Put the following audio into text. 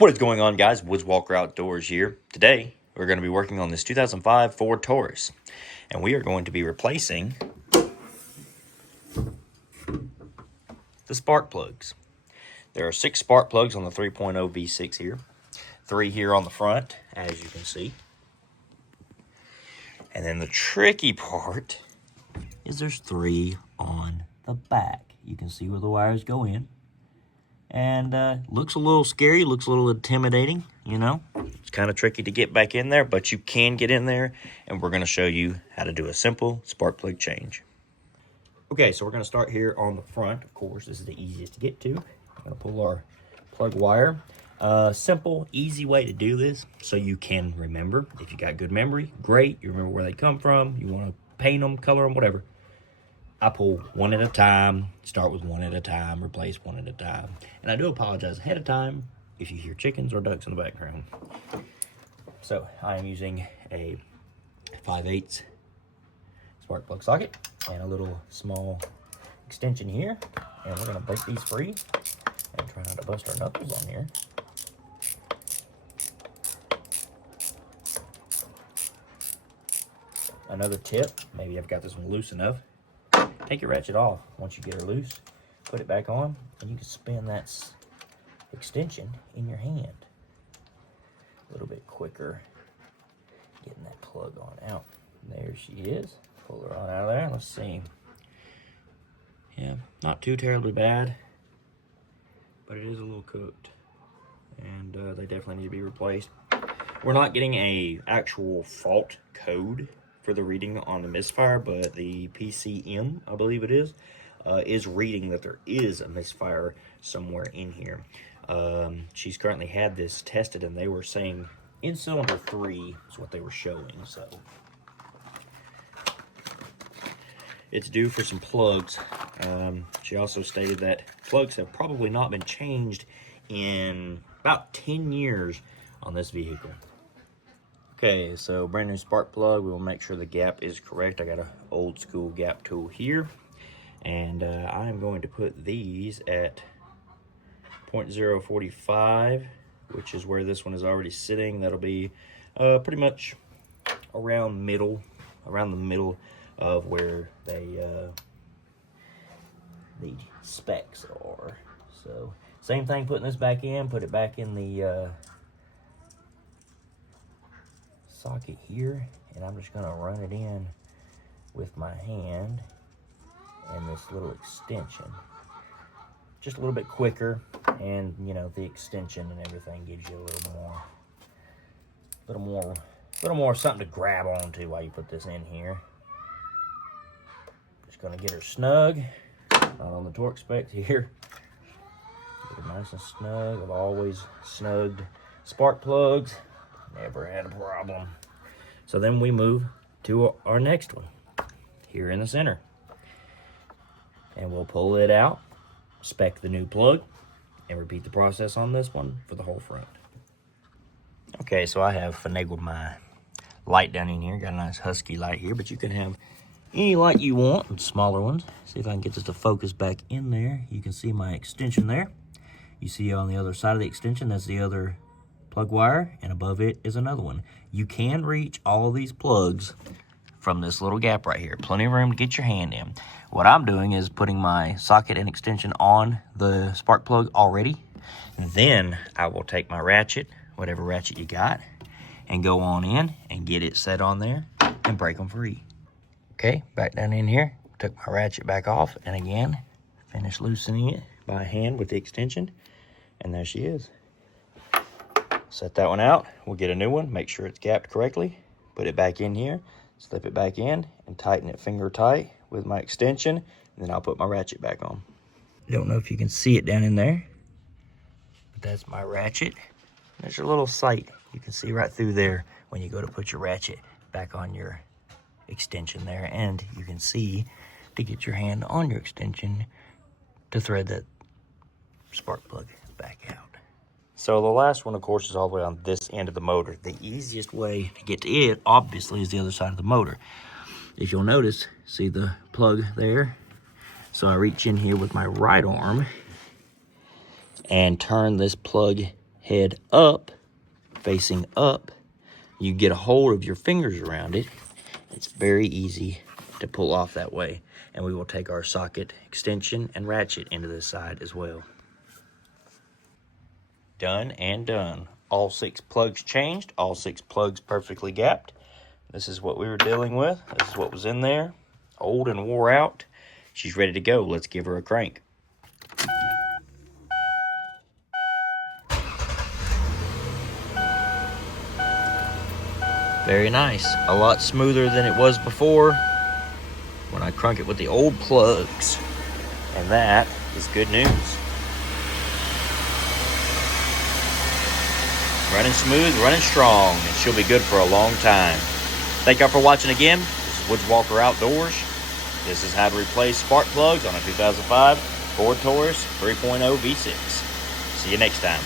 What is going on, guys? Woods Walker Outdoors here. Today, we're going to be working on this 2005 Ford Taurus, and we are going to be replacing the spark plugs. There are 6 spark plugs on the 3.0 V6 here, 3 here on the front, as you can see. And then the tricky part is there's 3 on the back. You can see where the wires go in. And looks a little scary, looks a little intimidating, you know. It's kind of tricky to get back in there, but you can get in there, and we're going to show you how to do a simple spark plug change. Okay, so we're going to start here on the front. Of course, this is the easiest to get to. I'm going to pull our plug wire. Simple, easy way to do this so you can remember. If you got good memory, great. You remember where they come from. You want to paint them, color them, whatever. I pull one at a time, start with one at a time, replace one at a time. And I do apologize ahead of time if you hear chickens or ducks in the background. So I am using a 5/8 spark plug socket and a little small extension here. And we're gonna break these free and try not to bust our knuckles on here. Another tip, maybe I've got this one loose enough. Take your ratchet off once you get her loose, put it back on, and you can spin that extension in your hand. A little bit quicker getting that plug on out. There she is. Pull her on out of there. Let's see. Yeah, not too terribly bad, but it is a little cooked, and they definitely need to be replaced. We're not getting a actual fault code for the reading on the misfire, but the PCM, I believe it is reading that there is a misfire somewhere in here. She's currently had this tested, and they were saying in cylinder 3 is what they were showing, so it's due for some plugs. She also stated that plugs have probably not been changed in about 10 years on this vehicle. Okay, so brand new spark plug. We will make sure the gap is correct. I got an old school gap tool here, and I am going to put these at 0.045, which is where this one is already sitting. That'll be pretty much around the middle of where the specs are. So same thing, putting this back in, put it back in the socket here, and I'm just going to run it in with my hand and this little extension. Just a little bit quicker, and you know, the extension and everything gives you a little more something to grab onto while you put this in here. Just going to get her snug, not on the torque specs here. Get her nice and snug. I've always snugged spark plugs. Never had a problem. So then we move to our next one here in the center. And we'll pull it out, spec the new plug, and repeat the process on this one for the whole front. Okay, so I have finagled my light down in here. Got a nice husky light here, but you can have any light you want, and smaller ones. See if I can get this to focus back in there. You can see my extension there. You see on the other side of the extension, that's the other plug wire, and above it is another one. You can reach all of these plugs from this little gap right here. Plenty of room to get your hand in. What I'm doing is putting my socket and extension on the spark plug already. Then I will take my ratchet, whatever ratchet you got, and go on in and get it set on there and break them free. Okay, back down in here, took my ratchet back off, and again, finish loosening it by hand with the extension, and there she is. Set that one out. We'll get a new one, make sure it's gapped correctly, put it back in here, slip it back in, and tighten it finger tight with my extension, and then I'll put my ratchet back on. Don't know if you can see it down in there, but that's my ratchet. There's your little sight. You can see right through there when you go to put your ratchet back on your extension there, and you can see to get your hand on your extension to thread that spark plug back out. So the last one, of course, is all the way on this end of the motor. The easiest way to get to it, obviously, is the other side of the motor. If you'll notice, see the plug there? So I reach in here with my right arm and turn this plug head up, facing up, you get a hold of your fingers around it. It's very easy to pull off that way. And we will take our socket extension and ratchet into this side as well. Done and done. All 6 plugs changed, all 6 plugs perfectly gapped. This is what we were dealing with. This is what was in there, old and wore out. She's ready to go. Let's give her a crank. Very nice. A lot smoother than it was before when I crunk it with the old plugs. And that is good news. Running smooth, running strong, and she'll be good for a long time. Thank y'all for watching again. This is Woods Walker Outdoors. This is how to replace spark plugs on a 2005 Ford Taurus 3.0 V6. See you next time.